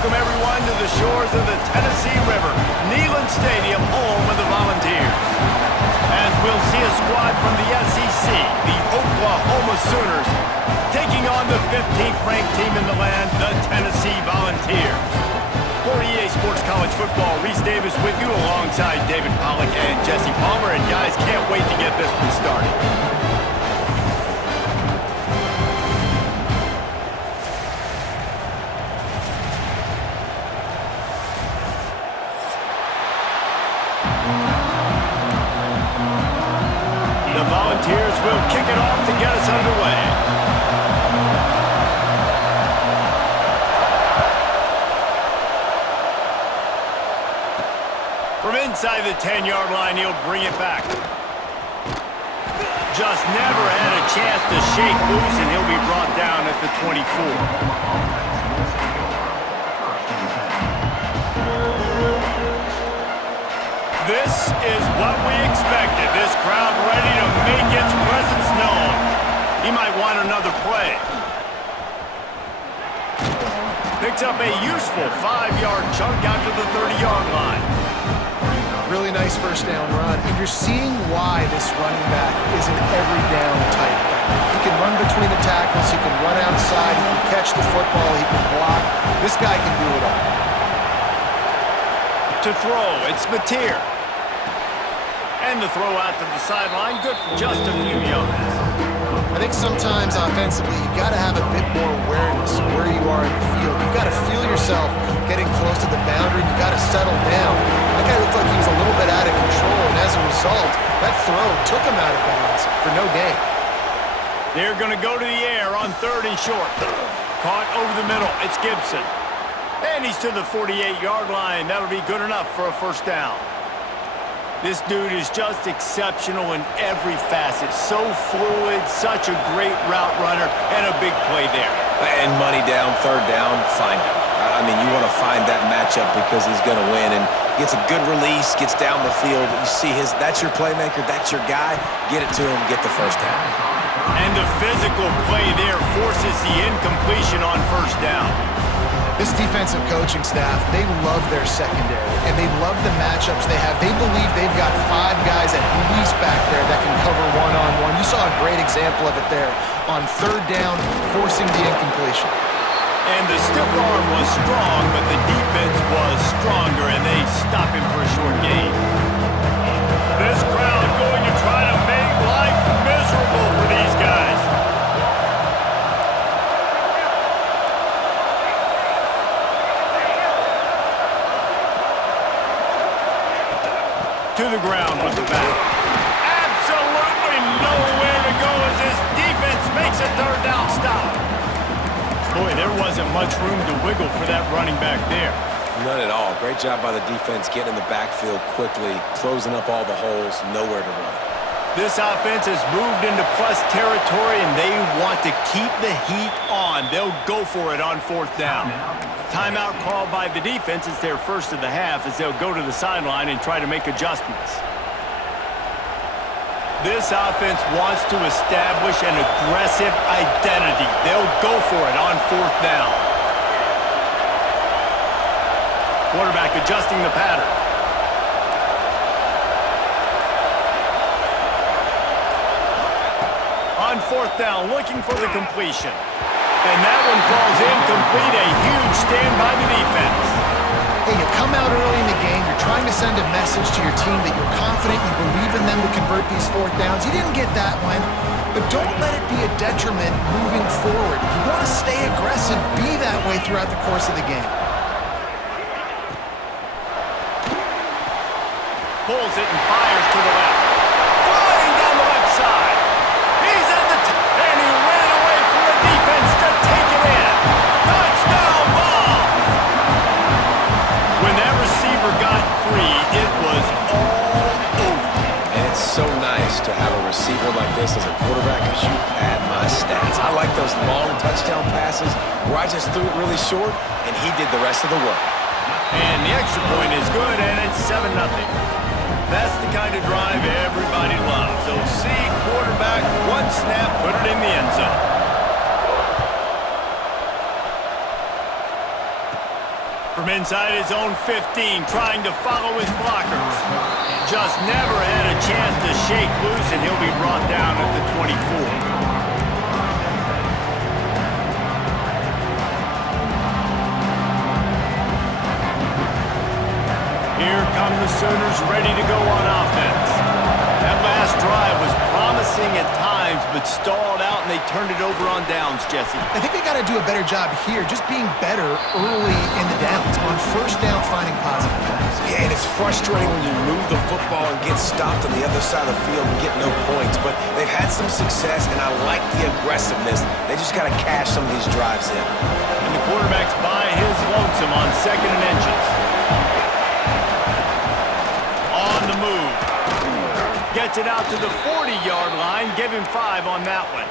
welcome everyone to the shores of the Tennessee River, Neyland Stadium, home of the Volunteers. As we'll see a squad from the SEC, the Oklahoma Sooners, taking on the 15th ranked team in the land, the Tennessee Volunteers. For EA Sports College Football, Reese Davis with you alongside David Pollack and Jesse Palmer. And guys, can't wait to get this one started. The Volunteers will kick it off to get us underway. From inside the 10-yard line, he'll bring it back. Just never had a chance to shake loose, and he'll be brought down at the 24. This is what we expected. This crowd ready to make its presence known. He might want another play. Picks up a useful 5-yard chunk out to the 30-yard line. Really nice first down run, and you're seeing why this running back is an every down type back. He can run between the tackles, he can run outside, he can catch the football, he can block. This guy can do it all. To throw, it's Mateer. And the throw out to the sideline, good for just a few yards. I think sometimes offensively, you got to have a bit more awareness of where you are in the field. You got to feel yourself getting close to the boundary, and you got to settle down. That guy looked like he was a little bit out of control, and as a result, that throw took him out of bounds for no gain. They're going to go to the air on 3rd and short. Caught over the middle, it's Gibson. And he's to the 48-yard line. That'll be good enough for a first down. This dude is just exceptional in every facet. So fluid, such a great route runner, and a big play there. And money down, 3rd down, find him. I mean, you want to find that matchup because he's going to win. And gets a good release, gets down the field. You see that's your playmaker, that's your guy. Get it to him, get the first down. And the physical play there forces the incompletion on first down. This defensive coaching staff, they love their secondary, and they love the matchups they have. They believe they've got 5 guys at least back there that can cover one-on-one. You saw a great example of it there on 3rd down, forcing the incompletion. And the stiff arm was strong, but the defense was stronger, and they stop him for a short gain. This crowd going to try to make life miserable for these guys. To the ground with the back. Absolutely nowhere to go as this defense makes a 3rd down stop. Boy, there wasn't much room to wiggle for that running back there. None at all. Great job by the defense getting in the backfield quickly, closing up all the holes, nowhere to run. This offense has moved into plus territory, and they want to keep the heat on. They'll go for it on 4th down. Timeout called by the defense. It's their first of the half as they'll go to the sideline and try to make adjustments. This offense wants to establish an aggressive identity. They'll go for it on 4th down. Quarterback adjusting the pattern. On 4th down, looking for the completion. And that one falls incomplete. A huge stand by the defense. Hey, you come out early in the game, you're trying to send a message to your team that you're confident, you believe in them to convert these 4th downs. You didn't get that one, but don't let it be a detriment moving forward. If you want to stay aggressive, be that way throughout the course of the game. Pulls it and fires to the left. Flying down the left side. He's at the top, and he ran away from the defense to take it in. Touchdown ball! When that receiver got free, it was all over. And it's so nice to have a receiver like this as a quarterback because you pad my stats. I like those long touchdown passes where I just threw it really short, and he did the rest of the work. And the extra point is good, and it's 7-0. That's the kind of drive everybody loves. OC quarterback, one snap, put it in the end zone. From inside his own 15, trying to follow his blockers. Just never had a chance to shake loose, and he'll be brought down at the 24. Here come the Sooners ready to go on offense. That last drive was promising at times, but stalled out, and they turned it over on downs, Jesse. I think they got to do a better job here, just being better early in the downs, on first down finding positive plays. Yeah, and it's frustrating when you move the football and get stopped on the other side of the field and get no points, but they've had some success, and I like the aggressiveness. They just got to cash some of these drives in. And the quarterback's by his lonesome on 2nd and inches. On the move. Gets it out to the 40-yard line. Give him 5 on that one.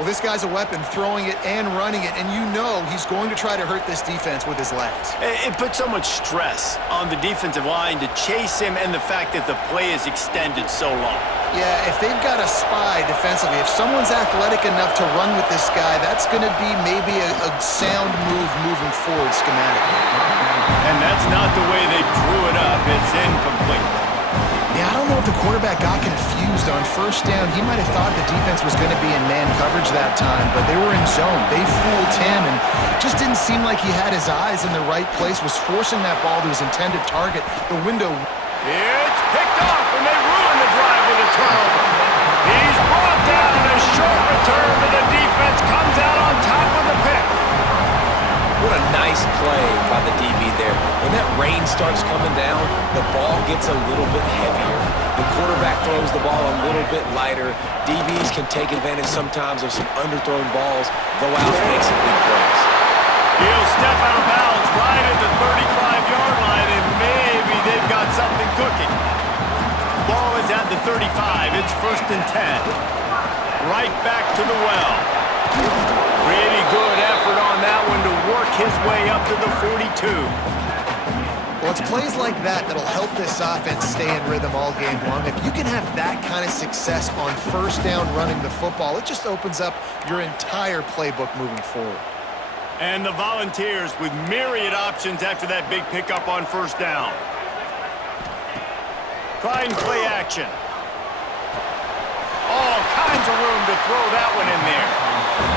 Well, this guy's a weapon, throwing it and running it, and you know he's going to try to hurt this defense with his legs. It puts so much stress on the defensive line to chase him, and the fact that the play is extended so long. Yeah, if they've got a spy defensively, if someone's athletic enough to run with this guy, that's going to be maybe a sound move moving forward schematically. And that's not the way they drew it up. It's incomplete. Yeah, I don't know if the quarterback got confused on first down. He might have thought the defense was going to be in man coverage that time, but they were in zone. They fooled him and just didn't seem like he had his eyes in the right place, was forcing that ball to his intended target. The window... It's picked off, and they ruined the drive with a turnover. He's brought down, and a short return to the defense comes out on top of the pick. What a nice play by the DB there. When that rain starts coming down, the ball gets a little bit heavier. The quarterback throws the ball a little bit lighter. DBs can take advantage sometimes of some underthrown balls, go out and make some big plays. He'll step out of bounds right at the 35-yard line, and maybe they've got something cooking. Ball is at the 35. It's 1st and 10. Right back to the well. Pretty good effort on that one to work his way up to the 42. Well, it's plays like that that'll help this offense stay in rhythm all game long. If you can have that kind of success on first down running the football, it just opens up your entire playbook moving forward. And the Volunteers with myriad options after that big pickup on first down. Trying play action. All kinds of room to throw that one in there.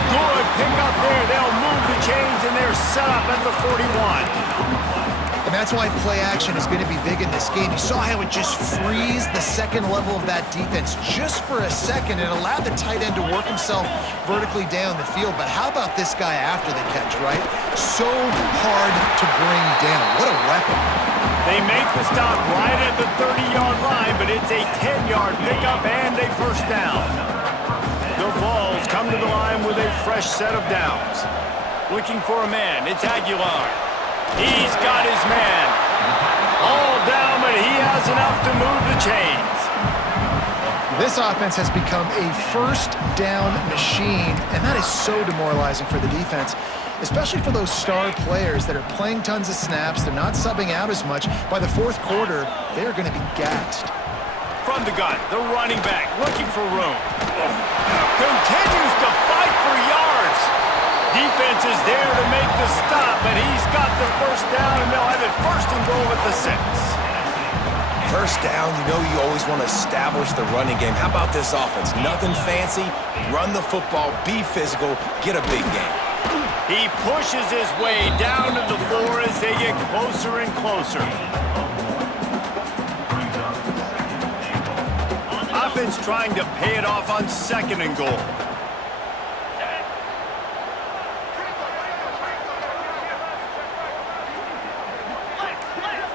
Good pickup there. They'll move the chains, and they're set up at the 41. And that's why play action is going to be big in this game. You saw how it just frees the second level of that defense just for a second and allowed the tight end to work himself vertically down the field. But how about this guy after the catch, right? So hard to bring down. What a weapon. They make the stop right at the 30-yard line, but it's a 10-yard pickup and a first down. The Vols come to the line with a fresh set of downs. Looking for a man. It's Aguilar. He's got his man. All down, but he has enough to move the chains. This offense has become a first down machine, and that is so demoralizing for the defense, especially for those star players that are playing tons of snaps. They're not subbing out as much. By the fourth quarter, they're going to be gassed. From the gun, the running back looking for room. Continues to fight for yards. Defense is there to make the stop, but he's got the first down, and they'll have it 1st and goal at the 6. First down, you know you always want to establish the running game. How about this offense? Nothing fancy. Run the football, be physical, get a big game. He pushes his way down to the 4 as they get closer and closer. Offense trying to pay it off on 2nd and goal.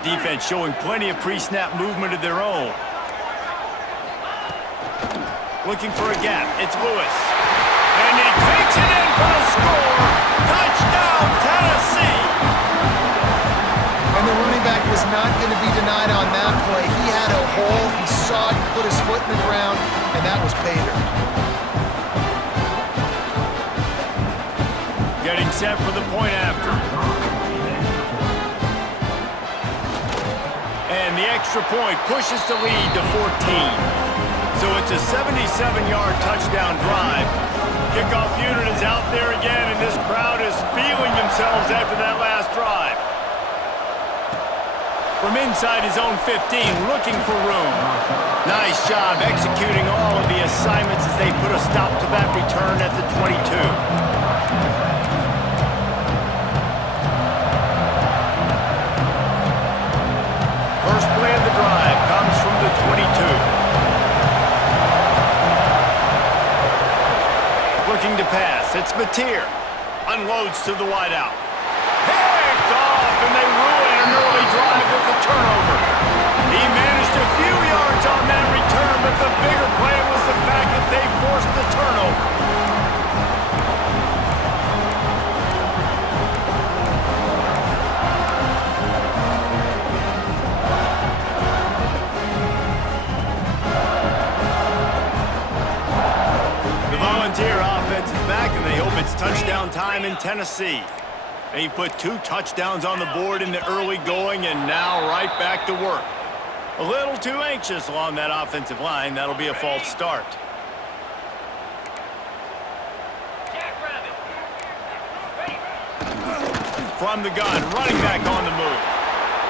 Defense showing plenty of pre-snap movement of their own. Looking for a gap. It's Lewis. And he takes it in for the score. Touchdown, Tennessee. And the running back was not going to be denied on that play. He had a hole. He saw it. He put his foot in the ground, and that was pay dirt. Getting set for the point after. And the extra point pushes the lead to 14. So it's a 77-yard touchdown drive. Kickoff unit is out there again, and this crowd is feeling themselves after that last drive. from inside his own 15, looking for room. Nice job executing all of the assignments as they put a stop to that return at the 22. First play of the drive comes from the 22. Looking to pass, it's Mateer. Unloads to the wideout. Picked off, and they ruin an early drive with the turnover. He managed a few yards on that return, but the bigger play was the fact that they forced the turnover. Volunteer offense is back, and they hope it's touchdown time in Tennessee. They put 2 touchdowns on the board in the early going, and now right back to work. A little too anxious along that offensive line. That'll be a false start. From the gun, running back on the move.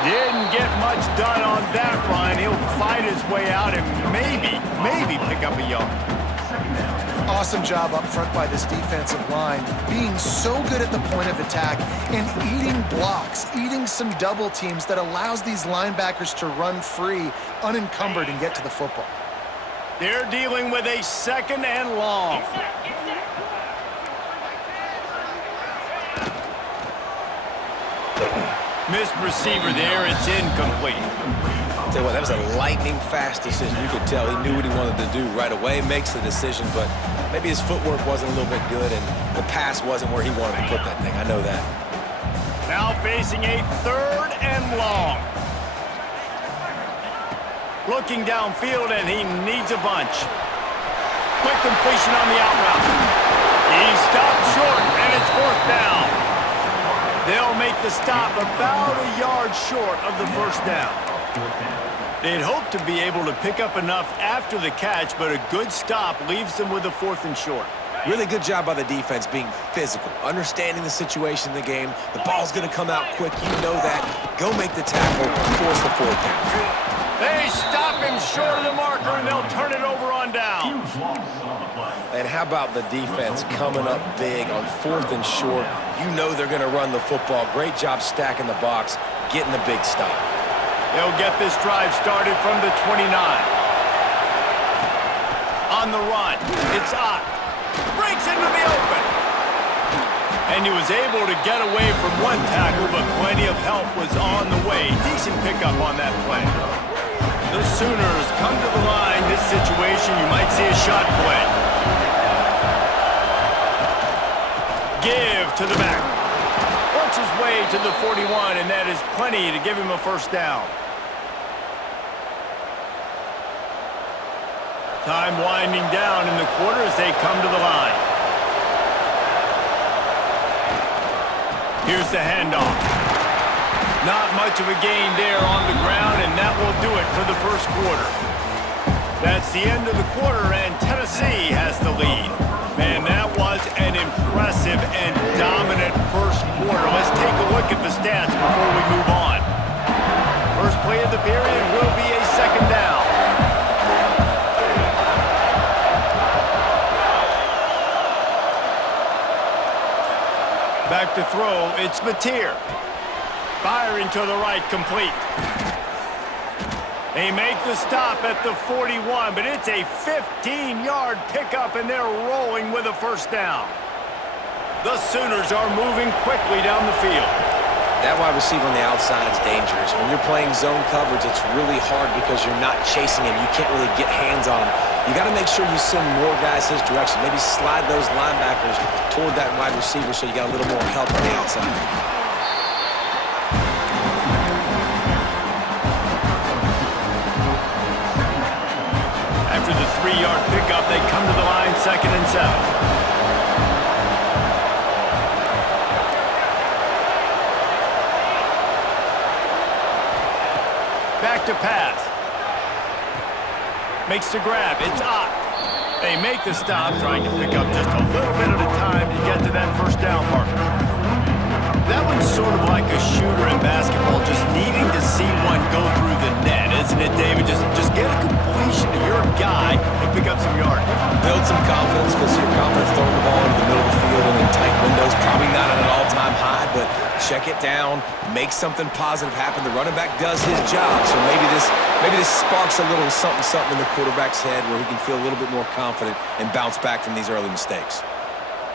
Didn't get much done on that run. He'll fight his way out and maybe pick up a yard. Awesome job up front by this defensive line, being so good at the point of attack and eating blocks, eating some double teams that allows these linebackers to run free, unencumbered, and get to the football. They're dealing with a 2nd and long. Missed receiver there, it's incomplete. Tell you what, that was a lightning-fast decision. You could tell he knew what he wanted to do right away, makes the decision, but maybe his footwork wasn't a little bit good, and the pass wasn't where he wanted to put that thing. I know that. Now facing a 3rd and long. Looking downfield, and he needs a bunch. Quick completion on the out route. He stopped short, and it's 4th down. They'll make the stop about a yard short of the 1st down. They'd hope to be able to pick up enough after the catch, but a good stop leaves them with a 4th and short. Really good job by the defense being physical, understanding the situation in the game. The ball's going to come out quick. You know that. Go make the tackle, force the 4th down. They stop him short of the marker, and they'll turn it over on down. And how about the defense coming up big on 4th and short? You know they're going to run the football. Great job stacking the box, getting the big stop. They'll get this drive started from the 29. On the run, it's Ott. Breaks into the open. And he was able to get away from one tackle, but plenty of help was on the way. Decent pickup on that play. The Sooners come to the line. This situation, you might see a shot play. Give to the back. Works his way to the 41, and that is plenty to give him a 1st down. Time winding down in the quarter as they come to the line. Here's the handoff. Not much of a gain there on the ground, and that will do it for the 1st quarter. That's the end of the quarter, and Tennessee has the lead. Man, that was an impressive and dominant 1st quarter. Let's take a look at the stats before we move on. First play of the period will be a 2nd down. Back to throw, it's Mateer. Firing to the right, complete. They make the stop at the 41, but it's a 15-yard pickup, and they're rolling with a 1st down. The Sooners are moving quickly down the field. That wide receiver on the outside is dangerous. When you're playing zone coverage, it's really hard because you're not chasing him. You can't really get hands on him. You got to make sure you send more guys his direction. Maybe slide those linebackers toward that wide receiver so you got a little more help on the outside. After the 3-yard pickup, they come to the line, 2nd and 7. Back to pass. Makes the grab. It's Ott. They make the stop, trying to pick up just a little bit at a time to get to that 1st down marker. That one's sort of like a shooter in basketball, just needing to see one down, make something positive happen. The running back does his job. So maybe this sparks a little something in the quarterback's head where he can feel a little bit more confident and bounce back from these early mistakes.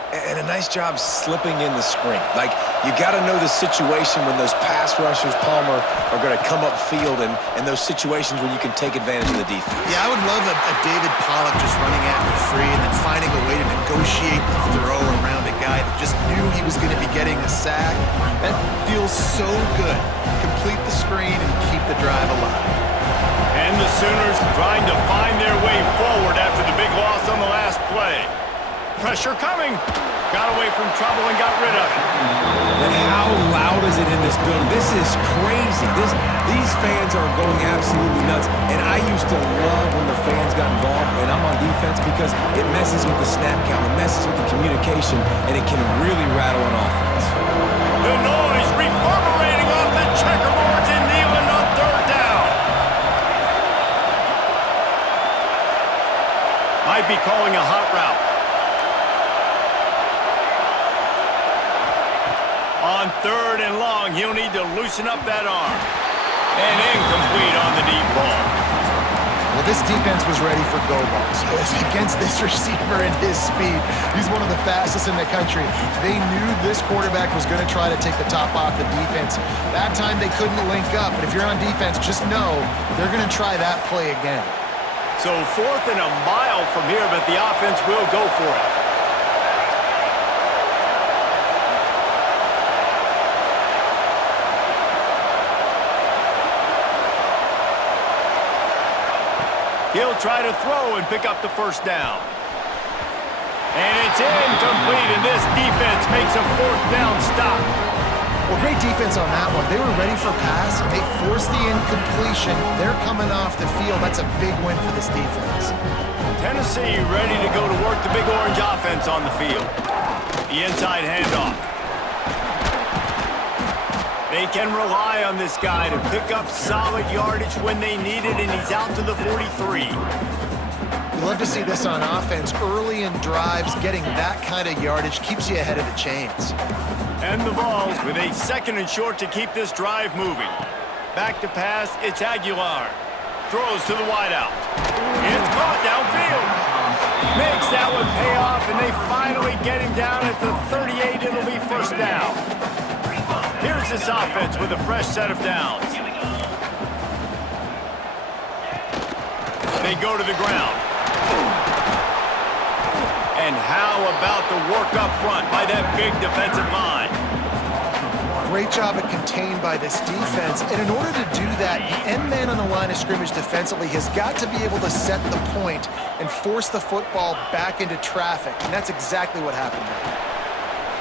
And a nice job slipping in the screen. Like, you got to know the situation when those pass rushers, Palmer, are going to come upfield and those situations where you can take advantage of the defense. Yeah, I would love a David Pollock just running at me free and then finding a way to negotiate the throw around a guy that just knew he was going to be getting a sack. That feels so good. Complete the screen and keep the drive alive. And the Sooners trying to find their way forward after the big loss on the last play. Pressure coming. Got away from trouble and got rid of it. And how loud is it in this building? This is crazy. These fans are going absolutely nuts. And I used to love when the fans got involved, and I'm on defense because it messes with the snap count, it messes with the communication, and it can really rattle an offense. The noise reverberating off the checkerboards in Neyland on third down. Might be calling a hot route. On third and long, he'll need to loosen up that arm. And incomplete on the deep ball. Well, this defense was ready for go balls. Against this receiver and his speed, he's one of the fastest in the country. They knew this quarterback was going to try to take the top off the defense. That time they couldn't link up, but if you're on defense, just know they're going to try that play again. So 4th and a mile from here, but the offense will go for it. He'll try to throw and pick up the first down. And it's incomplete, and this defense makes a 4th down stop. Well, great defense on that one. They were ready for pass. They forced the incompletion. They're coming off the field. That's a big win for this defense. Tennessee ready to go to work the Big Orange offense on the field. The inside handoff. They can rely on this guy to pick up solid yardage when they need it, and he's out to the 43. We love to see this on offense. Early in drives, getting that kind of yardage keeps you ahead of the chains. And the Vols with a 2nd and short to keep this drive moving. Back to pass, it's Aguilar. Throws to the wideout. It's caught downfield. Makes that one pay off, and they finally get him down at the 38. It'll be first down. Here's this offense with a fresh set of downs. They go to the ground. And how about the work up front by that big defensive line? Great job at contained by this defense. And in order to do that, the end man on the line of scrimmage defensively has got to be able to set the point and force the football back into traffic. And that's exactly what happened there.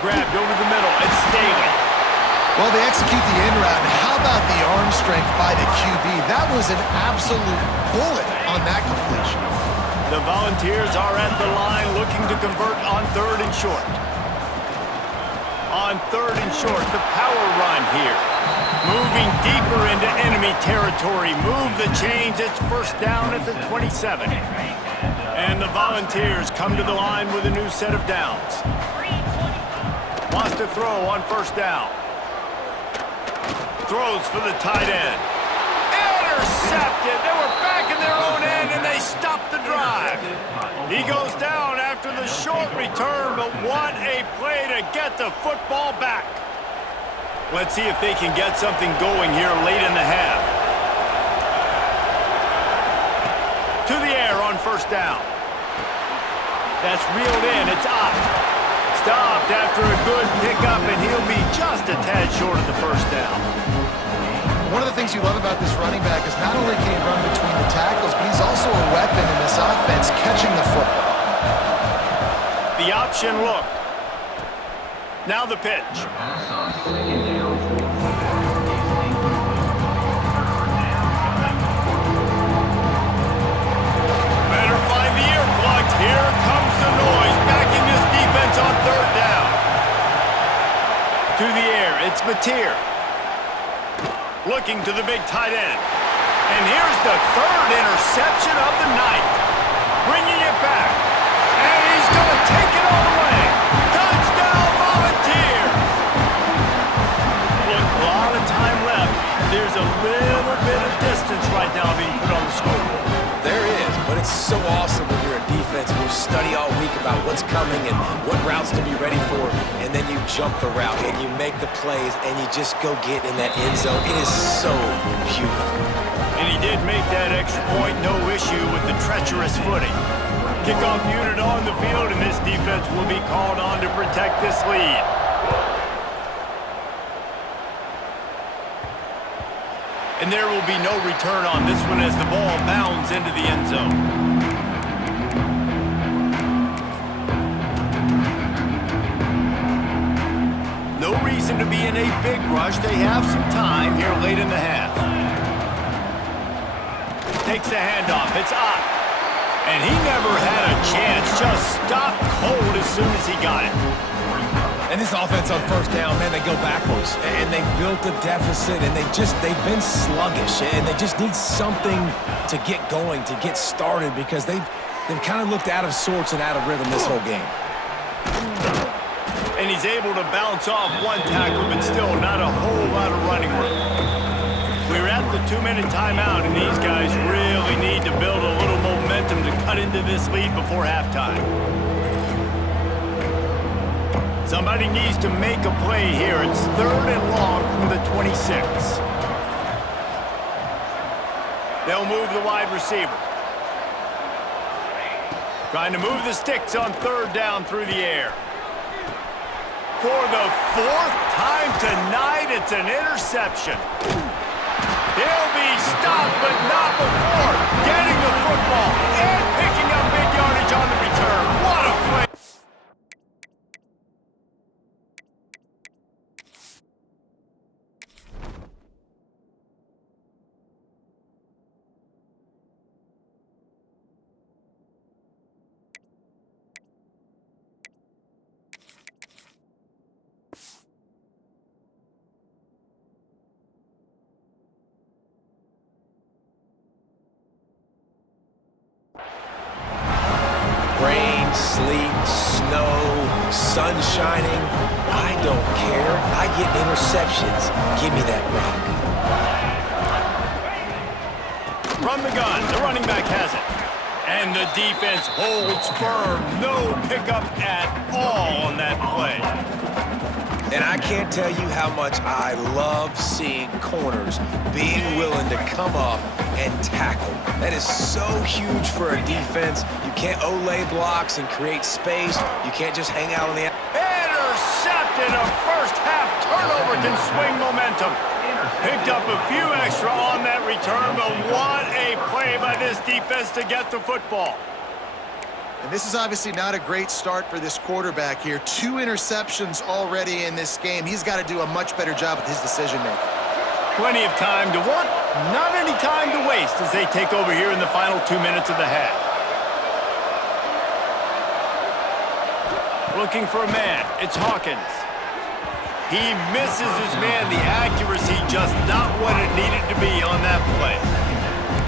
Grabbed over the middle, and Staley. Well, they execute the in route. And how about the arm strength by the QB? That was an absolute bullet on that completion. The Volunteers are at the line looking to convert on 3rd and short. On 3rd and short, the power run here. Moving deeper into enemy territory. Move the chains. It's first down at the 27. And the Volunteers come to the line with a new set of downs. Wants to throw on first down. Throws for the tight end. Intercepted. They were back in their own end, and they stopped the drive. He goes down after the short return, but what a play to get the football back. Let's see if they can get something going here late in the half. To the air on first down. That's reeled in. It's up. Stopped after a good pickup, and he'll be just a tad short of the first down. One of the things you love about this running back is not only can he run between the tackles, but he's also a weapon in this offense, catching the football. The option look. Now the pitch. Better find the earplugs. Here comes the noise. Back in this defense on 3rd down. To the air, it's Mateer. Looking to the big tight end. And here's the 3rd interception of the night. Bringing it back. And he's going to take it all the way. Touchdown, Volunteers! Look There's a little bit of distance right now being put on the scoreboard. There is, but it's so awesome when you're a defense and you study all week about what's coming and what routes to be ready for, and then you jump the route and you make the plays and you just go get in that end zone. It is so beautiful. And he did make that extra point, no issue with the treacherous footing. Kickoff unit on the field, and this defense will be called on to protect this lead. And there will be no return on this one as the ball bounds into the end zone. No reason to be in a big rush. They have some time here late in the half. Takes the handoff. It's up. And he never had a chance. Just stopped cold as soon as he got it. And this offense on first down, man, they go backwards. And they built a deficit, and they've been sluggish. And they just need something to get going, to get started, because they've kind of looked out of sorts and out of rhythm this whole game. And he's able to bounce off one tackle, but still not a whole lot of running room. We're at the 2-minute timeout, and these guys really need to build a little momentum to cut into this lead before halftime. Somebody needs to make a play here. It's 3rd and long from the 26. They'll move the wide receiver. Trying to move the sticks on 3rd down through the air. For the 4th time tonight, it's an interception. He'll be stopped, but not before getting the football and picking up big yardage on the return. What a play. Rain, sleet, snow, sun shining, I don't care. I get interceptions. Give me that rock. From the gun, the running back has it. And the defense holds firm. No pickup at all on that play. And I can't tell you how much I love seeing corners being willing to come up and tackle. That is so huge for a defense. You can't olay blocks and create space. You can't just hang out on the... Intercepted. A first half turnover can swing momentum. Picked up a few extra on that return, but what a play by this defense to get the football. And this is obviously not a great start for this quarterback here. 2 interceptions already in this game. He's got to do a much better job with his decision-making. Plenty of time to work, not any time to waste as they take over here in the final 2 minutes of the half. Looking for a man, it's Hawkins. He misses his man, the accuracy just not what it needed to be on that play.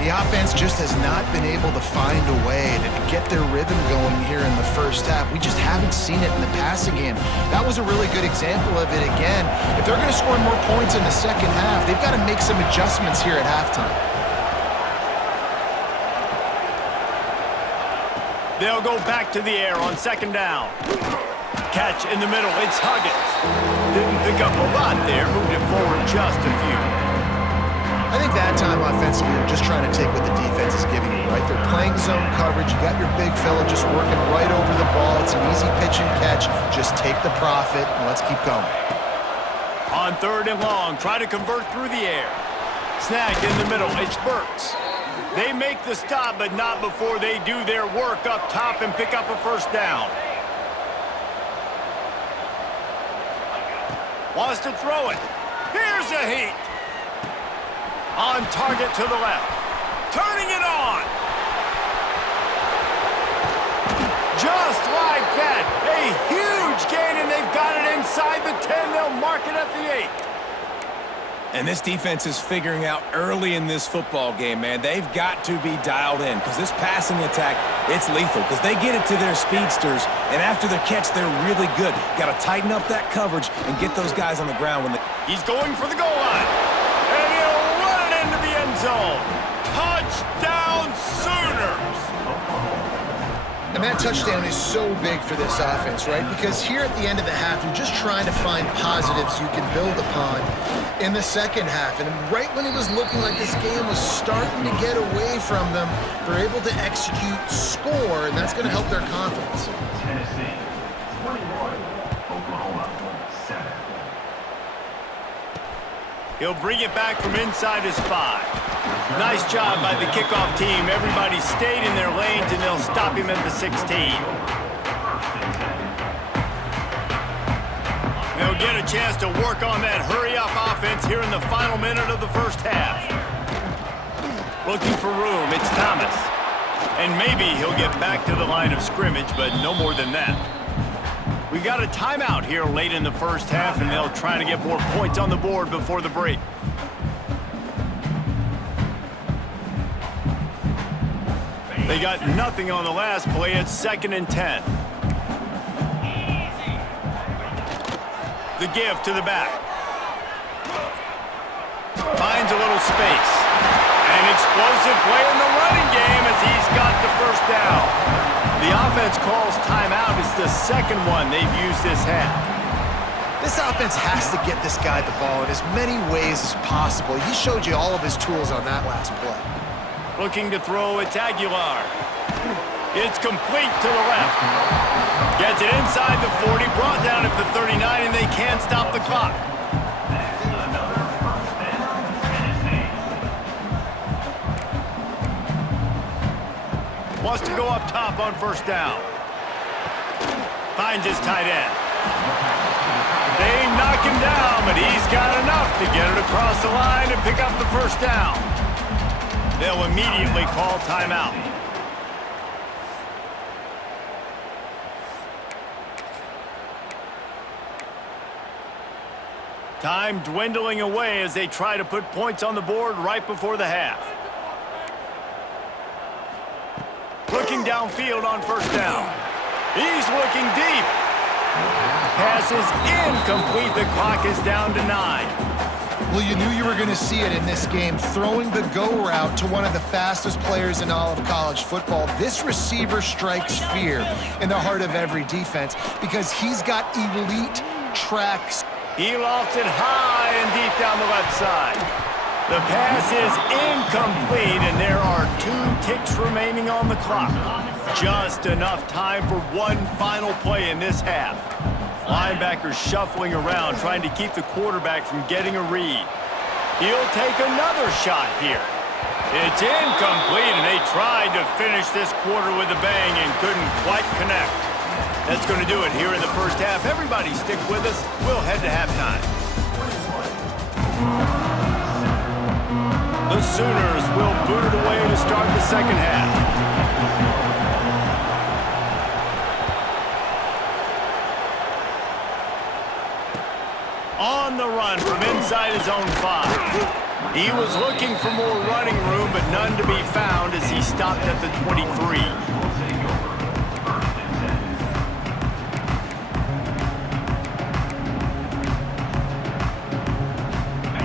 The offense just has not been able to find a way to get their rhythm going here in the first half. We just haven't seen it in the passing game. That was a really good example of it again. If they're going to score more points in the second half, they've got to make some adjustments here at halftime. They'll go back to the air on 2nd down. Catch in the middle, it's Huggins. Didn't pick up a lot there, moved it forward just a few. I think that time offensively, they're just trying to take what the defense is giving you, right? They're playing zone coverage. You got your big fella just working right over the ball. It's an easy pitch and catch. Just take the profit, and let's keep going. On 3rd and long, try to convert through the air. Snag in the middle, it's Burks. They make the stop, but not before they do their work up top and pick up a first down. Wants to throw it. Here's a heat. On target to the left. Turning it on. Just like that. A huge gain, and they've got it inside the 10. They'll mark it at the 8. And this defense is figuring out early in this football game, man. They've got to be dialed in because this passing attack, it's lethal because they get it to their speedsters, and after the catch, they're really good. Got to tighten up that coverage and get those guys on the ground when they... He's going for the goal line. And he'll And that touchdown is so big for this offense, right? Because here at the end of the half, you're just trying to find positives you can build upon in the second half. And right when it was looking like this game was starting to get away from them, they're able to execute, score, and that's going to help their confidence. Tennessee, 21, Oklahoma, 7. He'll bring it back from inside his 5. Nice job by the kickoff team. Everybody stayed in their lanes, and they'll stop him at the 16. They'll get a chance to work on that hurry-up offense here in the final minute of the first half. Looking for room, it's Thomas. And maybe he'll get back to the line of scrimmage, but no more than that. We've got a timeout here late in the first half, and they'll try to get more points on the board before the break. They got nothing on the last play. It's 2nd and 10. The give to the back. Finds a little space. An explosive play in the running game as he's got the first down. The offense calls timeout. It's the second one they've used this half. This offense has to get this guy the ball in as many ways as possible. He showed you all of his tools on that last play. Looking to throw, it's Aguilar. It's complete to the left. Gets it inside the 40, brought down at the 39, and they can't stop the clock. Wants to go up top on first down. Finds his tight end. They knock him down, but he's got enough to get it across the line and pick up the first down. They'll immediately call timeout. Time dwindling away as they try to put points on the board right before the half. Looking downfield on first down. He's looking deep. Pass is incomplete. The clock is down to 9. Well, you knew you were going to see it in this game, throwing the go route to one of the fastest players in all of college football. This receiver strikes fear in the heart of every defense because he's got elite tracks. He lofts it high and deep down the left side. The pass is incomplete, and there are 2 ticks remaining on the clock. Just enough time for one final play in this half. Linebackers shuffling around, trying to keep the quarterback from getting a read. He'll take another shot here. It's incomplete, and they tried to finish this quarter with a bang and couldn't quite connect. That's going to do it here in the first half. Everybody stick with us. We'll head to halftime. The Sooners will boot it away to start the second half. On the run from inside his own 5. He was looking for more running room, but none to be found as he stopped at the 23.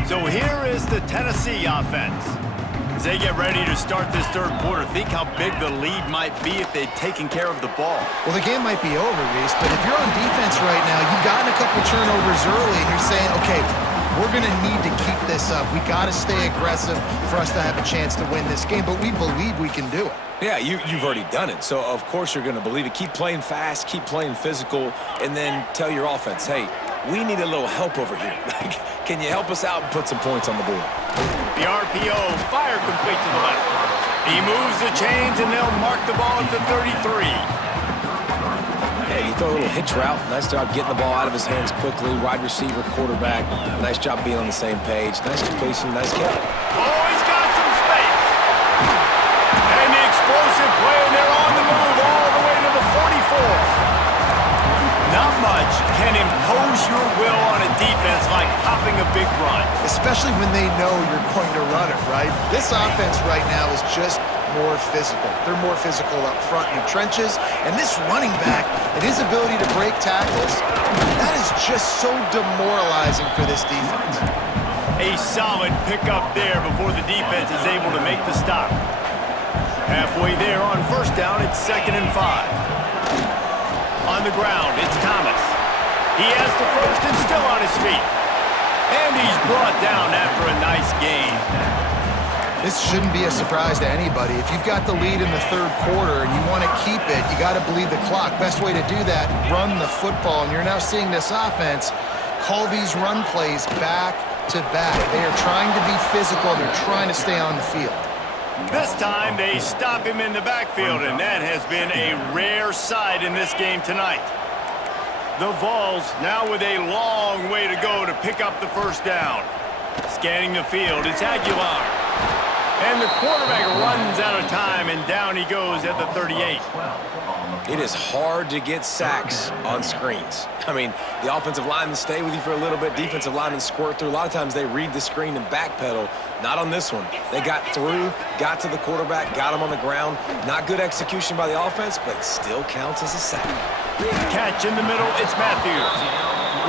So here is the Tennessee offense. As they get ready to start this third quarter, think how big the lead might be if they'd taken care of the ball. Well, the game might be over, Reese, but if you're on defense right now, you've gotten a couple turnovers early, and you're saying, okay, we're going to need to keep this up. We got to stay aggressive for us to have a chance to win this game, but we believe we can do it. Yeah, you've already done it, so of course you're going to believe it. Keep playing fast, keep playing physical, and then tell your offense, hey, we need a little help over here. Can you help us out and put some points on the board? The RPO, fire complete to the left. He moves the chains, and they'll mark the ball at the 33. Yeah, you throw a little hitch route. Nice job getting the ball out of his hands quickly. Wide receiver, quarterback. Nice job being on the same page. Nice completion, nice catch. Oh, he's got some space. And the explosive play, and they're on the move all the way to the 44. Not much can impose your will on a defense like popping a big run. Especially when they know you're going to run it, right? This offense right now is just more physical. They're more physical up front in the trenches. And this running back and his ability to break tackles, that is just so demoralizing for this defense. A solid pickup there before the defense is able to make the stop. Halfway there on first down, it's 2nd and 5. On the ground, it's Thomas. He has the first and still on his feet. And he's brought down after a nice gain. This shouldn't be a surprise to anybody. If you've got the lead in the third quarter and you want to keep it, you got to bleed the clock. Best way to do that, run the football. And you're now seeing this offense call these run plays back to back. They are trying to be physical, and they're trying to stay on the field. This time they stop him in the backfield, and that has been a rare sight in this game tonight. The Vols now with a long way to go to pick up the first down. Scanning the field, it's Aguilar. And the quarterback runs out of time, and down he goes at the 38. It is hard to get sacks on screens. I mean, the offensive linemen stay with you for a little bit. Defensive linemen squirt through. A lot of times they read the screen and backpedal. Not on this one. They got through, got to the quarterback, got him on the ground. Not good execution by the offense, but it still counts as a sack. Catch in the middle, it's Matthews.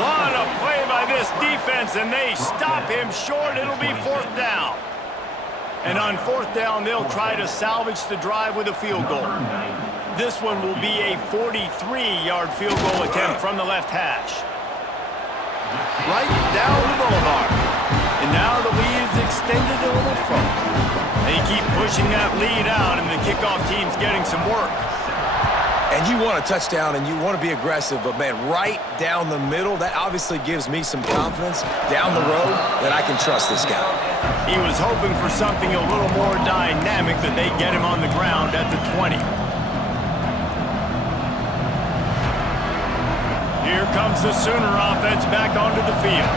What a play by this defense, and they stop him short. It'll be 4th down. And on 4th down, they'll try to salvage the drive with a field goal. This one will be a 43-yard field goal attempt from the left hash. Right down the boulevard. And now the lead is extended a little further. They keep pushing that lead out, and the kickoff team's getting some work. And you want a touchdown, and you want to be aggressive, but, man, right down the middle, that obviously gives me some confidence down the road that I can trust this guy. He was hoping for something a little more dynamic, but they get him on the ground at the 20. Here comes the Sooner offense back onto the field.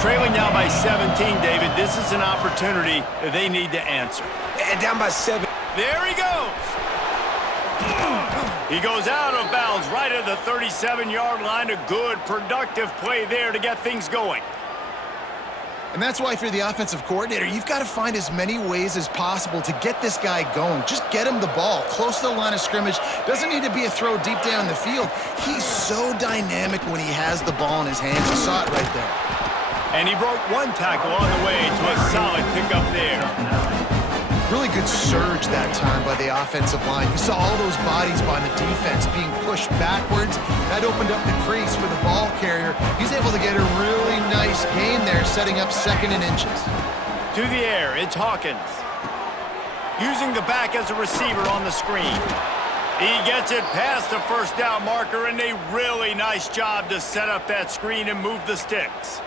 Trailing now by 17, David. This is an opportunity that they need to answer. And down by 7. There he goes. He goes out of bounds right at the 37-yard line. A good, productive play there to get things going. And that's why if you're the offensive coordinator, you've got to find as many ways as possible to get this guy going. Just get him the ball close to the line of scrimmage. Doesn't need to be a throw deep down the field. He's so dynamic when he has the ball in his hands. You saw it right there. And he broke one tackle on the way to a solid pickup there. Really good surge that time by the offensive line. You saw all those bodies by the defense being pushed backwards. That opened up the crease for the ball carrier. He's able to get a really nice gain there, setting up 2nd and inches. To the air, it's Hawkins. Using the back as a receiver on the screen. He gets it past the first down marker, and a really nice job to set up that screen and move the sticks.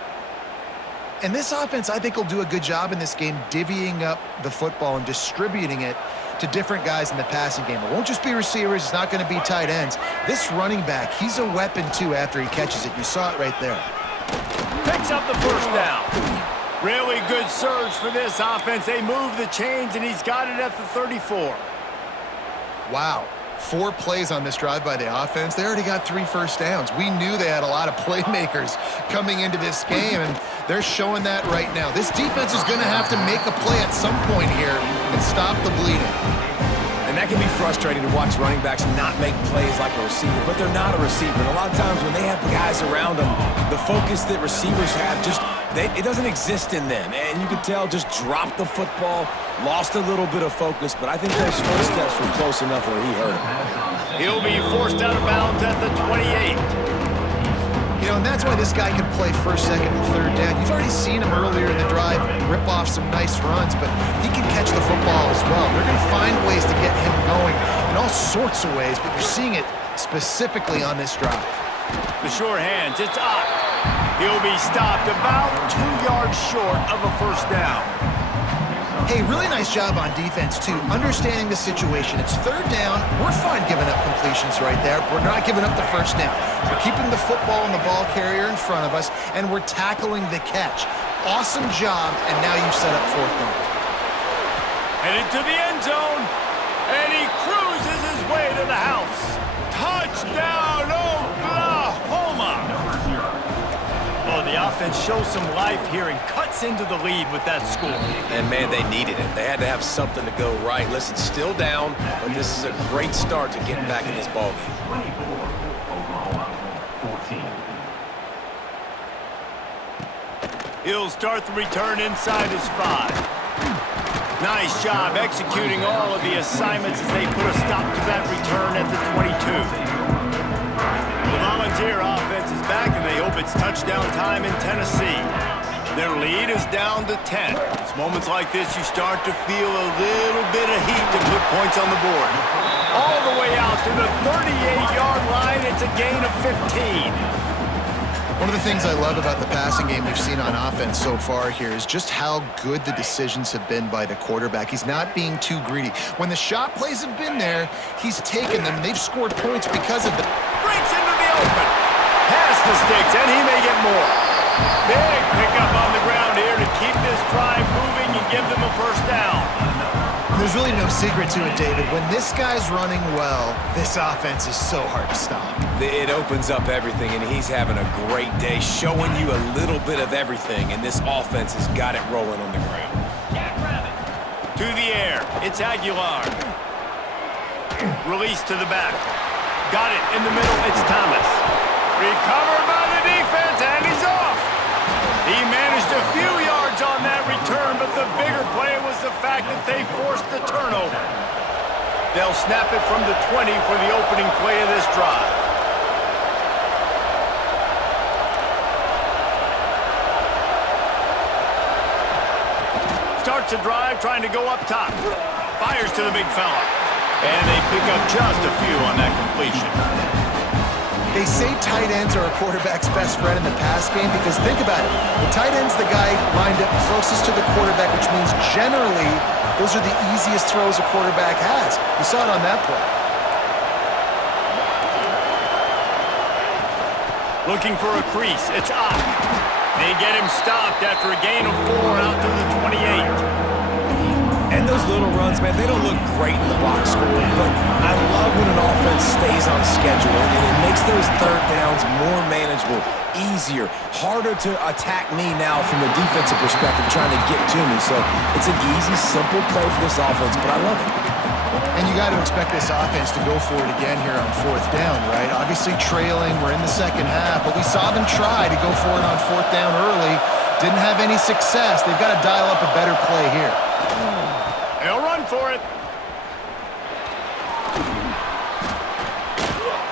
And this offense, I think, will do a good job in this game divvying up the football and distributing it to different guys in the passing game. It won't just be receivers. It's not going to be tight ends. This running back, he's a weapon, too, after he catches it. You saw it right there. Picks up the first down. Really good surge for this offense. They move the chains, and he's got it at the 34. Wow. 4 plays on this drive by the offense. They already got 3 first downs. We knew they had a lot of playmakers coming into this game, and they're showing that right now. This defense is going to have to make a play at some point here and stop the bleeding. And that can be frustrating to watch running backs not make plays like a receiver, but they're not a receiver. And a lot of times when they have guys around them, the focus that receivers have it doesn't exist in them. And you can tell just dropped the football, lost a little bit of focus, but I think those first steps were close enough where he hurt him. He'll be forced out of bounds at the 28. You know, and that's why this guy can play first, second, and third down. You've already seen him earlier in the drive rip off some nice runs, but he can catch the football as well. They're going to find ways to get him going in all sorts of ways, but you're seeing it specifically on this drive. The sure hands, it's up. He'll be stopped about 2 yards short of a first down. Hey, really nice job on defense, too, understanding the situation. It's 3rd down. We're fine giving up completions right there. We're not giving up the first down. We're keeping the football and the ball carrier in front of us, and we're tackling the catch. Awesome job, and now you've set up 4th down. Headed to the end zone, and he cruises his way to the house. Touchdown, Oklahoma! Oh, the offense shows some life here and cuts into the lead with that score. And, man, they needed it. They had to have something to go right. Listen, still down, but this is a great start to getting back in this ballgame. 24, Oklahoma 14. He'll start the return inside his 5. Nice job executing all of the assignments as they put a stop to that return at the 22. The Volunteer offense is back, and they hope it's touchdown time in Tennessee. Their lead is down to 10. It's moments like this you start to feel a little bit of heat to put points on the board. All the way out to the 38-yard line, it's a gain of 15. One of the things I love about the passing game we've seen on offense so far here is just how good the decisions have been by the quarterback. He's not being too greedy. When the shot plays have been there, he's taken them. They've scored points because of them. Breaks into the open. Pass the sticks, and he may get more. Big pickup on the ground here to keep this drive moving and give them a first down. There's really no secret to it, David. When this guy's running well, this offense is so hard to stop. It opens up everything, and he's having a great day, showing you a little bit of everything, and this offense has got it rolling on the ground. To the air, it's Aguilar. Release to the back. Got it in the middle, it's Thomas. Recovered by the defense, and he's off. He managed a few yards on that return, but the bigger play was the fact that they forced the turnover. They'll snap it from the 20 for the opening play of this drive. Starts a drive trying to go up top. Fires to the big fella. And they pick up just a few on that completion. They say tight ends are a quarterback's best friend in the pass game because think about it. The tight end's the guy lined up closest to the quarterback, which means generally those are the easiest throws a quarterback has. You saw it on that play. Looking for a crease. It's Ott. They get him stopped after a gain of 4 out to the 28. And those little runs, man, they don't look great in the box score, but I love when an offense stays on schedule, and it makes those third downs more manageable, easier, harder to attack me now from a defensive perspective trying to get to me. So it's an easy, simple play for this offense, but I love it. And you got to expect this offense to go for it again here on fourth down, right? Obviously trailing, we're in the second half, but we saw them try to go for it on fourth down early. Didn't have any success. They've got to dial up a better play here. They'll run for it.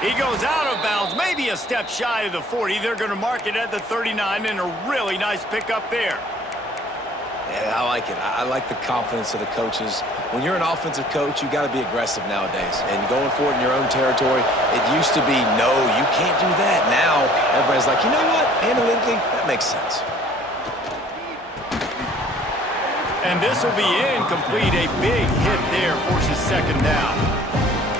He goes out of bounds, maybe a step shy of the 40. They're going to mark it at the 39, and a really nice pickup there. Yeah, I like it. I like the confidence of the coaches. When you're an offensive coach, you got to be aggressive nowadays. And going for it in your own territory, it used to be, no, you can't do that. Now, everybody's like, you know what? Analytically, that makes sense. And this will be incomplete. A big hit there forces second down.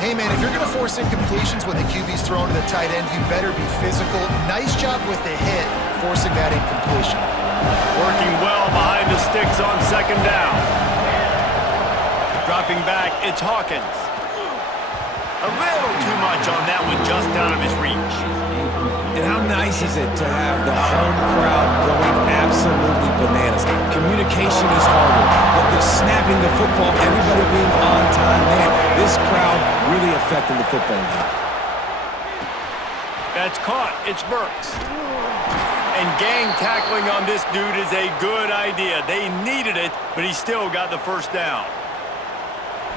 Hey, man, if you're going to force incompletions when the QB's thrown to the tight end, you better be physical. Nice job with the hit, forcing that incompletion. Working well behind the sticks on second down. Dropping back, it's Hawkins. A little too much on that one, just out of his reach. And how nice is it to have the home crowd going absolutely bananas? Communication is harder, but the snapping the football, everybody being on time, man, this crowd really affecting the football game. That's caught. It's Burks. And gang tackling on this dude is a good idea. They needed it, but he still got the first down.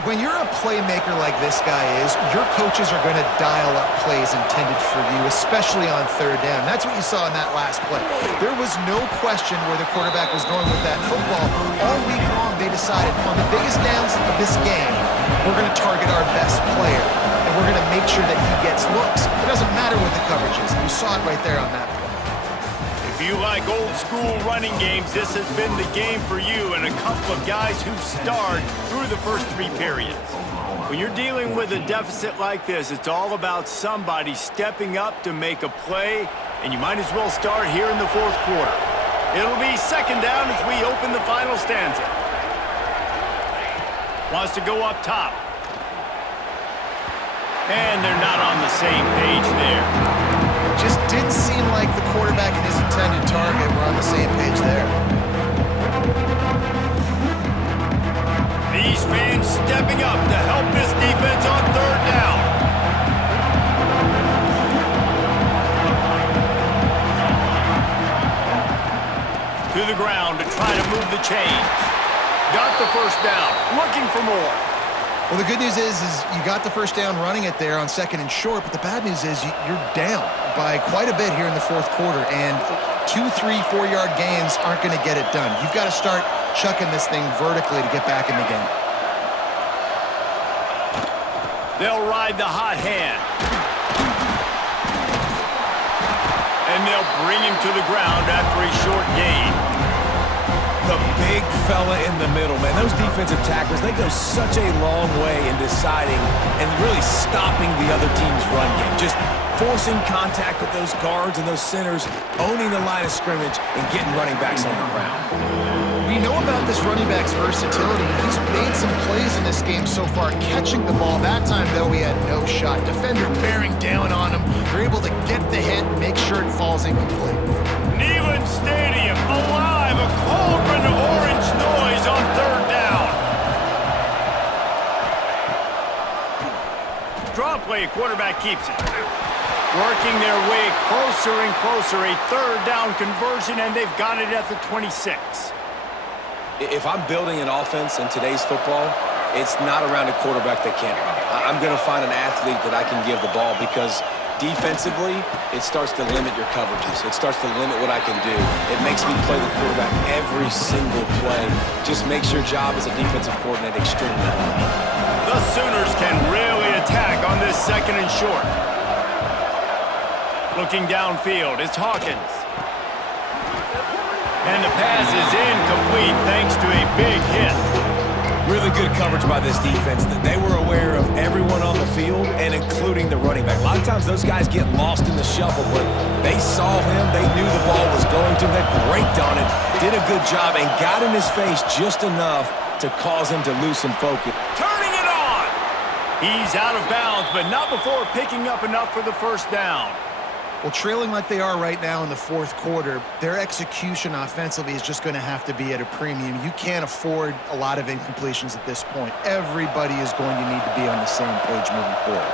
When you're a playmaker like this guy is, your coaches are going to dial up plays intended for you, especially on third down. That's what you saw in that last play. There was no question where the quarterback was going with that football. All week long, they decided on the biggest downs of this game, we're going to target our best player, and we're going to make sure that he gets looks. It doesn't matter what the coverage is. You saw it right there on that play. If you like old-school running games, this has been the game for you and a couple of guys who've starred through the first 3 periods. When you're dealing with a deficit like this, it's all about somebody stepping up to make a play, and you might as well start here in the fourth quarter. It'll be second down as we open the final stanza. Wants to go up top. And they're not on the same page there. Just didn't seem like the quarterback and his intended target were on the same page there. These fans stepping up to help this defense on third down. To the ground to try to move the chains. Got the first down. Looking for more. Well, the good news is you got the first down running it there on 2nd and short, but the bad news is you're down by quite a bit here in the 4th quarter, and 2, 3, 4-yard gains aren't going to get it done. You've got to start chucking this thing vertically to get back in the game. They'll ride the hot hand. And they'll bring him to the ground after a short gain. The big fella in the middle, man. Those defensive tackles, they go such a long way in deciding and really stopping the other team's run game. Just forcing contact with those guards and those centers, owning the line of scrimmage, and getting running backs on the ground. We know about this running back's versatility. He's made some plays in this game so far, catching the ball. That time, though, he had no shot. Defender bearing down on him. They're able to get the hit and make sure it falls incomplete. Neyland Stadium alive, a cauldron of orange noise on 3rd down. Draw play, quarterback keeps it. Working their way closer and closer, a 3rd down conversion, and they've got it at the 26. If I'm building an offense in today's football, it's not around a quarterback that can't run. I'm going to find an athlete that I can give the ball because defensively, it starts to limit your coverages. It starts to limit what I can do. It makes me play the quarterback every single play. Just makes your job as a defensive coordinator extremely hard. The Sooners can really attack on this 2nd and short. Looking downfield, it's Hawkins. And the pass is incomplete thanks to a big hit. Really good coverage by this defense. They were aware of everyone on the field and including the running back. A lot of times those guys get lost in the shuffle, but they saw him. They knew the ball was going to them. They braked on it, did a good job, and got in his face just enough to cause him to lose some focus. Turning it on! He's out of bounds, but not before picking up enough for the first down. Well, trailing like they are right now in the 4th quarter, their execution offensively is just going to have to be at a premium. You can't afford a lot of incompletions at this point. Everybody is going to need to be on the same page moving forward.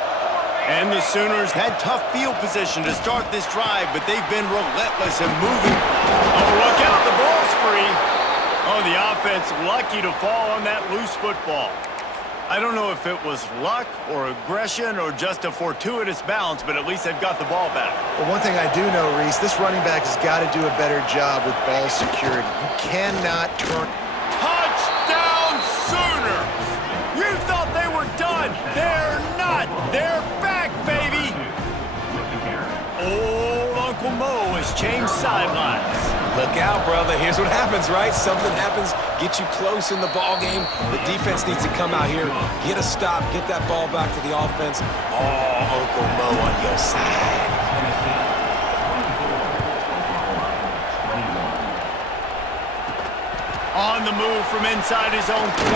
And the Sooners had tough field position to start this drive, but they've been relentless in moving. Oh, look out, the ball's free. Oh, the offense lucky to fall on that loose football. I don't know if it was luck or aggression or just a fortuitous bounce, but at least they've got the ball back. Well, one thing I do know, Reese, this running back has got to do a better job with ball security. You cannot turn. Touchdown Sooners! You thought they were done. They're not. They're back, baby. Old Uncle Mo has changed sidelines. Look out, brother. Here's what happens, right? Something happens, get you close in the ball game. The defense needs to come out here, get a stop, get that ball back to the offense. Oh, Uncle Mo on your side. On the move from inside his own 20.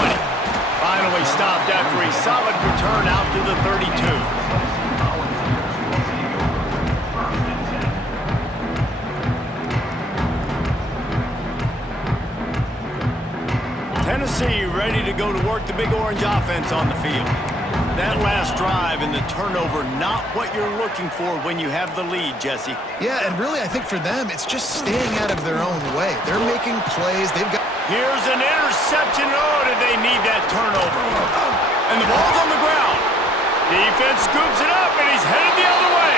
Finally stopped after a solid return out to the 32. Tennessee ready to go to work the Big Orange offense on the field. That last drive and the turnover, not what you're looking for when you have the lead, Jesse. Yeah, and really, I think for them, it's just staying out of their own way. They're making plays. They've got. Here's an interception. Oh, did they need that turnover? And the ball's on the ground. Defense scoops it up, and he's headed the other way.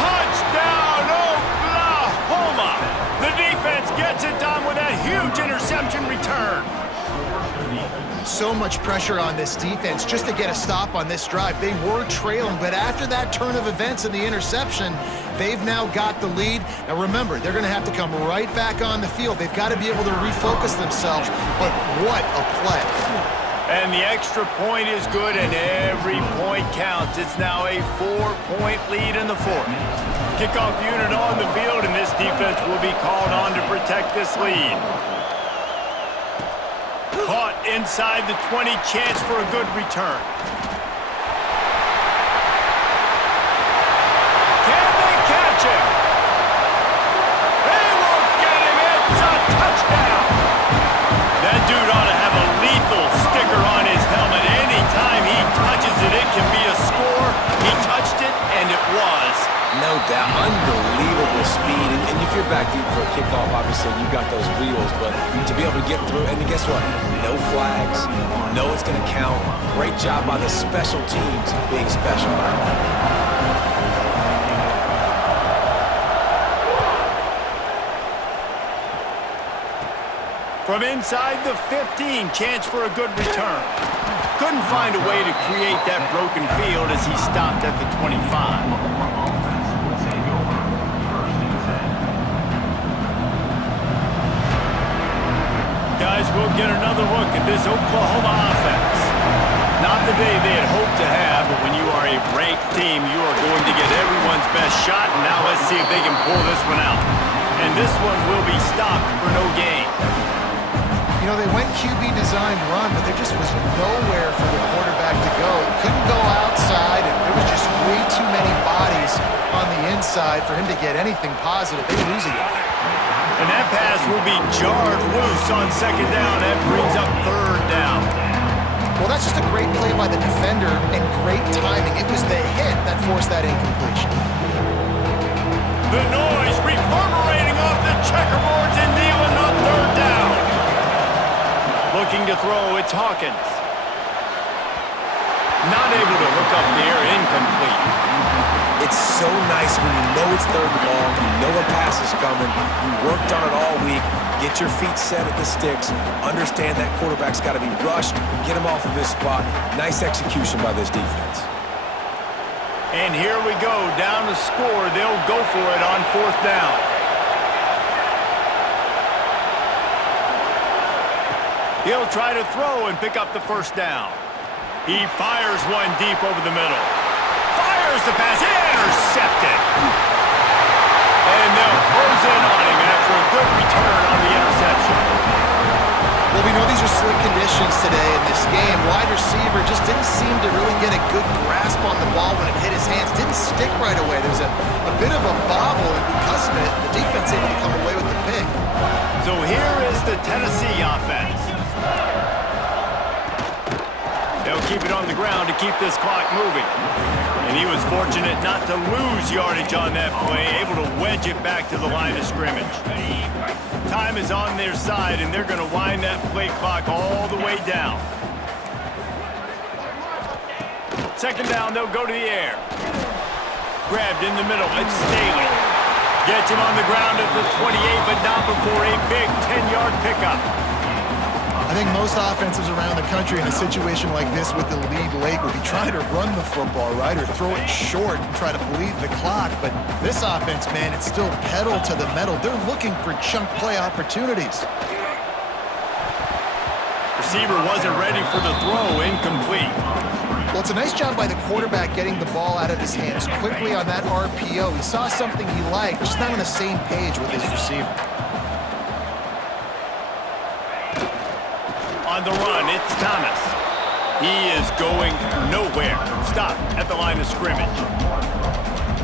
Touchdown, Oklahoma! The defense gets it done with that huge interception return. So much pressure on this defense just to get a stop on this drive. They were trailing, but after that turn of events and the interception, they've now got the lead. Now remember, they're going to have to come right back on the field. They've got to be able to refocus themselves, but what a play. And the extra point is good, and every point counts. It's now a 4-point lead in the 4th. Kickoff unit on the field, and this defense will be called on to protect this lead. Caught inside the 20, chance for a good return. Can they catch him? They won't get him. It's a touchdown. That dude ought to have a lethal sticker on his helmet. Anytime he touches it, it can be a score. He touched it, and it was. No doubt. Unbelievable little speed. And if you're back deep for a kickoff, obviously you've got those wheels. But to be able to get through, and guess what? No flags. You know it's going to count. Great job by the special teams being special. From inside the 15, chance for a good return. Couldn't find a way to create that broken field as he stopped at the 25. Guys, we'll get another look at this Oklahoma offense. Not the day they had hoped to have, but when you are a ranked team, you are going to get everyone's best shot, and now let's see if they can pull this one out. And this one will be stopped for no gain. You know, they went QB designed run, but there just was nowhere for the quarterback to go. He couldn't go outside, and there was just way too many bodies on the inside for him to get anything positive. They lose it. And that pass will be jarred loose on second down. That brings up third down. Well, that's just a great play by the defender and great timing. It was the hit that forced that incompletion. The noise reverberating off the checkerboards and Neyland on third down. Looking to throw, it's Hawkins. Not able to hook up there, incomplete. It's so nice when you know it's third and long, you know a pass is coming, you worked on it all week, get your feet set at the sticks, understand that quarterback's got to be rushed, get him off of his spot. Nice execution by this defense. And here we go, down to score. They'll go for it on fourth down. He'll try to throw and pick up the first down. He fires one deep over the middle. Fires the pass, intercepted. And they'll close in on him after a good return on the interception. Well, we know these are slick conditions today in this game. Wide receiver just didn't seem to really get a good grasp on the ball when it hit his hands. Didn't stick right away. There's a bit of a bobble, and because of it, the defense able to come away with the pick. So here is the Tennessee offense. They'll keep it on the ground to keep this clock moving. And he was fortunate not to lose yardage on that play, able to wedge it back to the line of scrimmage. Time is on their side, and they're going to wind that play clock all the way down. Second down, they'll go to the air. Grabbed in the middle, it's Staley. Gets him on the ground at the 28, but not before a big 10-yard pickup. I think most offenses around the country in a situation like this with the lead late would be trying to run the football, right, or throw it short and try to bleed the clock. But this offense, man, it's still pedal to the metal. They're looking for chunk play opportunities. Receiver wasn't ready for the throw, incomplete. Well, it's a nice job by the quarterback getting the ball out of his hands quickly on that RPO. He saw something he liked, just not on the same page with his receiver. On the run, it's Thomas. He is going nowhere. Stop at the line of scrimmage.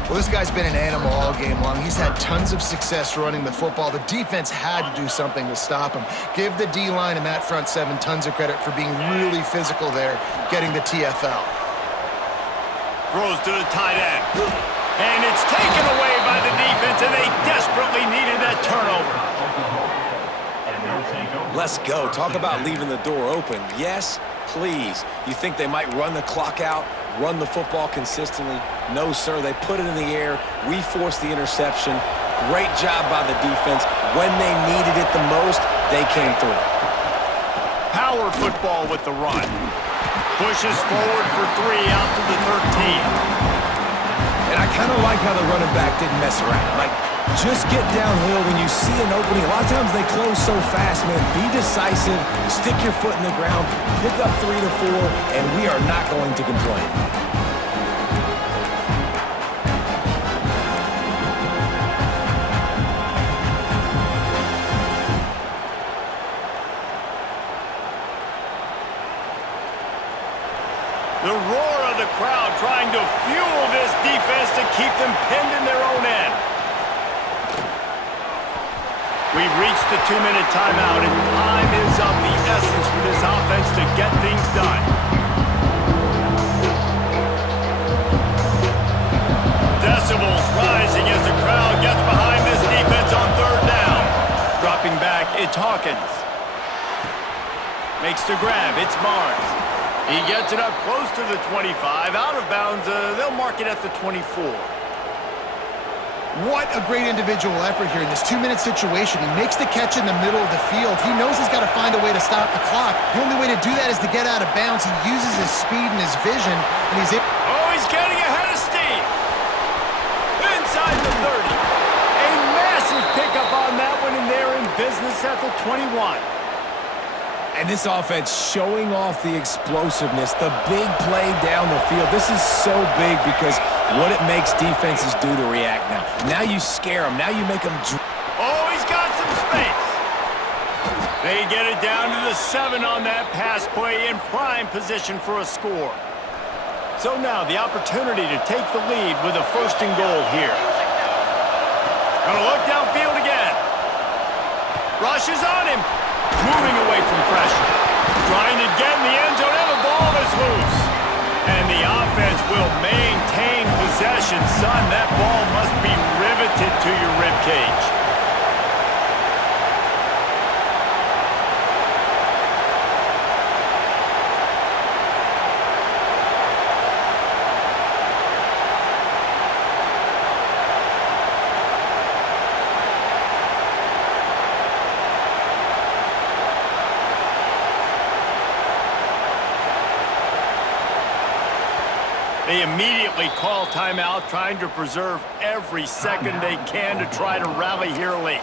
Well, this guy's been an animal all game long. He's had tons of success running the football. The defense had to do something to stop him. Give the D-line and that front seven tons of credit for being really physical there, getting the TFL. Throws to the tight end. And it's taken away by the defense, and they desperately needed that turnover. Let's go. Talk about leaving the door open. Yes, please. You think they might run the clock out, run the football consistently? No, sir. They put it in the air. We forced the interception. Great job by the defense. When they needed it the most, they came through. Power football with the run. Pushes forward for 3 out to the 13. And I kind of like how the running back didn't mess around. Like, just get downhill when you see an opening. A lot of times they close so fast, man. Be decisive, stick your foot in the ground, pick up 3 to 4, and we are not going to complain. The roar of the crowd trying to fuel this defense to keep them pinned in their own end. We've reached the 2-minute timeout, and time is of the essence for this offense to get things done. Decibels rising as the crowd gets behind Makes the grab. It's Barnes. He gets it up close to the 25. Out of bounds. They'll mark it at the 24. What a great individual effort here in this 2-minute situation. He makes the catch in the middle of the field. He knows he's got to find a way to stop the clock. The only way to do that is to get out of bounds. He uses his speed and his vision, and he's able... Oh, he's getting ahead of steam. Inside the 30. A massive pickup on that one, and they're in business at the 21. And this offense showing off the explosiveness, the big play down the field. This is so big because what it makes defenses do to react now. Now you scare them. Now you make them... Oh, he's got some space. They get it down to the 7 on that pass play in prime position for a score. So now the opportunity to take the lead with a 1st and goal here. Gonna look downfield again. Rushes on him. Moving away from pressure. Trying to get in the end zone, and the ball is loose. And the offense will maintain possession. Son, that ball must be riveted to your ribcage. They immediately call timeout, trying to preserve every second they can to try to rally here late.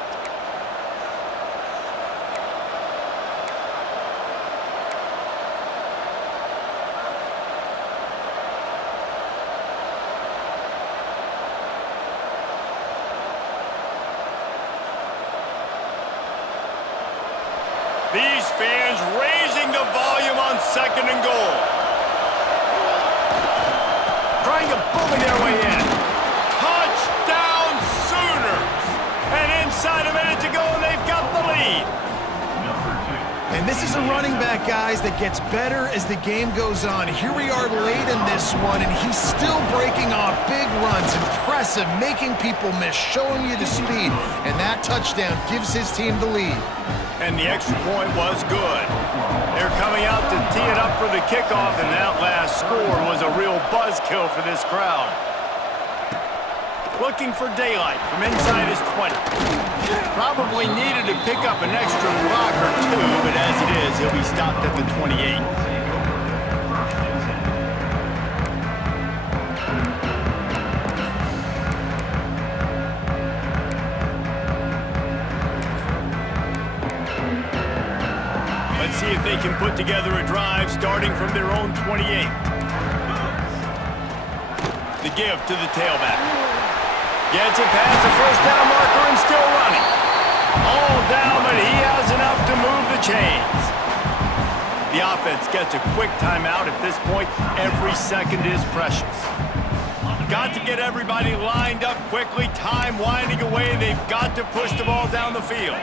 These fans raising the volume on 2nd and goal. Trying to bully their way in. Touchdown Sooners! And inside a minute to go, and they've got the lead. And this is a running back, guys, that gets better as the game goes on. Here we are late in this one, and he's still breaking off big runs. Impressive, making people miss, showing you the speed. And that touchdown gives his team the lead. And the extra point was good. They're coming out to tee it up for the kickoff, and that last score was a real buzzkill for this crowd. Looking for daylight from inside his 20. Probably needed to pick up an extra block or 2, but as it is, he'll be stopped at the 28. Let's see if they can put together a drive starting from their own 28. The give to the tailback. Gets it past the 1st down marker and still running. All down, but he has enough to move the chains. The offense gets a quick timeout. At this point, every second is precious. Got to get everybody lined up quickly. Time winding away. They've got to push the ball down the field.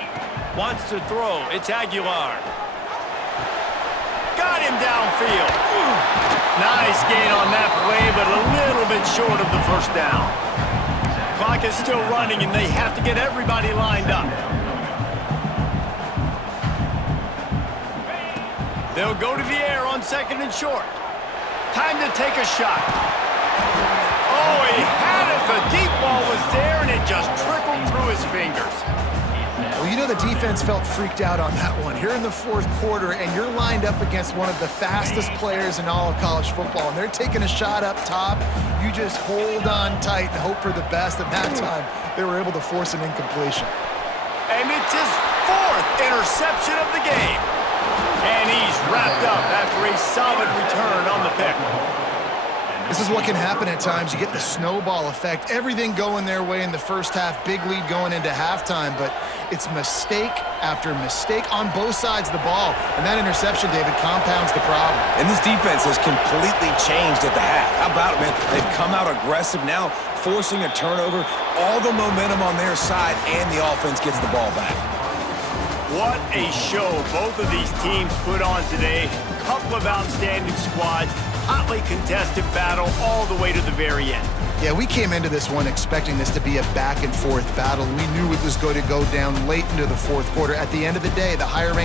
Wants to throw. It's Aguilar. Got him downfield. Nice gain on that play, but a little bit short of the 1st down. Clock is still running, and they have to get everybody lined up. They'll go to the air on 2nd and short. Time to take a shot. Oh, he had it. The deep ball was there, and it just trickled through his fingers. Well, you know the defense felt freaked out on that one. Here in the 4th quarter, and you're lined up against one of the fastest players in all of college football, and they're taking a shot up top. You just hold on tight and hope for the best, and that time they were able to force an incompletion. And it's his 4th interception of the game. And he's wrapped up after a solid return on the pick. This is what can happen at times. You get the snowball effect. Everything going their way in the 1st half. Big lead going into halftime, but it's mistake after mistake on both sides of the ball. And that interception, David, compounds the problem. And this defense has completely changed at the half. How about it, man? They've come out aggressive now, forcing a turnover, all the momentum on their side, and the offense gets the ball back. What a show both of these teams put on today. Couple of outstanding squads. Hotly contested battle all the way to the very end. Yeah, we came into this one expecting this to be a back-and-forth battle. We knew it was going to go down late into the 4th quarter. At the end of the day, the higher-ranked